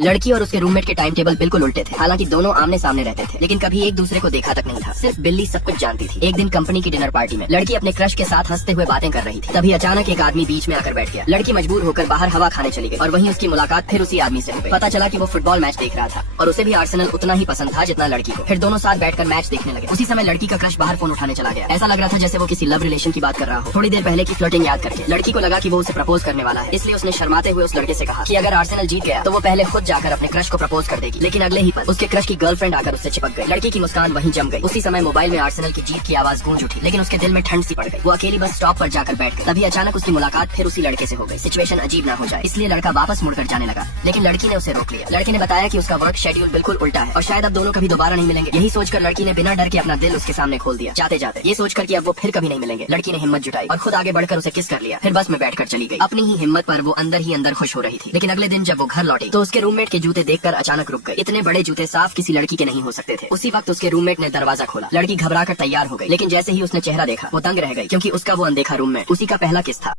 लड़की और उसके रूममेट के टाइम टेबल बिल्कुल उल्टे थे। हालांकि दोनों आमने सामने रहते थे, लेकिन कभी एक दूसरे को देखा तक नहीं था। सिर्फ बिल्ली सब कुछ जानती थी। एक दिन कंपनी की डिनर पार्टी में लड़की अपने क्रश के साथ हंसते हुए बातें कर रही थी। तभी अचानक एक आदमी बीच में आकर बैठ गया। लड़की मजबूर होकर बाहर हवा खाने चली गई और वहीं उसकी मुलाकात फिर उसी आदमी से हो गई। पता चला कि वो फुटबॉल मैच देख रहा था और उसे भी आर्सेनल उतना ही पसंद था जितना लड़की को। फिर दोनों साथ बैठकर मैच देखने लगे। उसी समय लड़की का क्रश बाहर फोन उठाने चला गया। ऐसा लग रहा था जैसे वो किसी लव रिलेशन की बात कर रहा हो। थोड़ी देर पहले की फ्लर्टिंग याद करके लड़की को लगा कि वो उसे प्रपोज करने वाला है, इसलिए उसने शर्माते हुए उस लड़के से कहा कि अगर आर्सेनल जीत गया तो वो पहले खुद जाकर अपने क्रश को प्रपोज कर देगी। लेकिन अगले ही पल उसके क्रश की गर्लफ्रेंड आकर उससे चिपक गई। लड़की की मुस्कान वहीं जम गई। उसी समय मोबाइल में आर्सेनल की जीत की आवाज गूंज उठी, लेकिन उसके दिल में ठंड सी पड़ गई। वो अकेली बस स्टॉप पर जाकर बैठ गई। तभी अचानक उसकी मुलाकात फिर उसी लड़के से हो गई। सिचुएशन अजीब ना हो जाए इसलिए लड़का वापस मुड़कर जाने लगा, लेकिन लड़की ने उसे रोक लिया। लड़के ने बताया कि उसका वर्क शेड्यूल बिल्कुल उल्टा है और शायद अब दोनों कभी दोबारा नहीं मिलेंगे। यही सोचकर लड़की ने बिना डर के अपना दिल उसके सामने खोल दिया। जाते जाते ये सोचकर कि अब वो फिर कभी नहीं मिलेंगे, लड़की ने हिम्मत जुटाई और खुद आगे बढ़कर उसे किस कर लिया। फिर बस में बैठकर चली गई। अपनी ही हिम्मत पर वो अंदर ही अंदर खुश हो रही थी। लेकिन अगले दिन जब वो घर लौटी तो उसके रूममेट के जूते देखकर अचानक रुक गए। इतने बड़े जूते साफ किसी लड़की के नहीं हो सकते थे। उसी वक्त उसके रूममेट ने दरवाजा खोला। लड़की घबराकर तैयार हो गई, लेकिन जैसे ही उसने चेहरा देखा वो दंग रह गई, क्योंकि उसका वो अनदेखा रूममेट उसी का पहला किस था।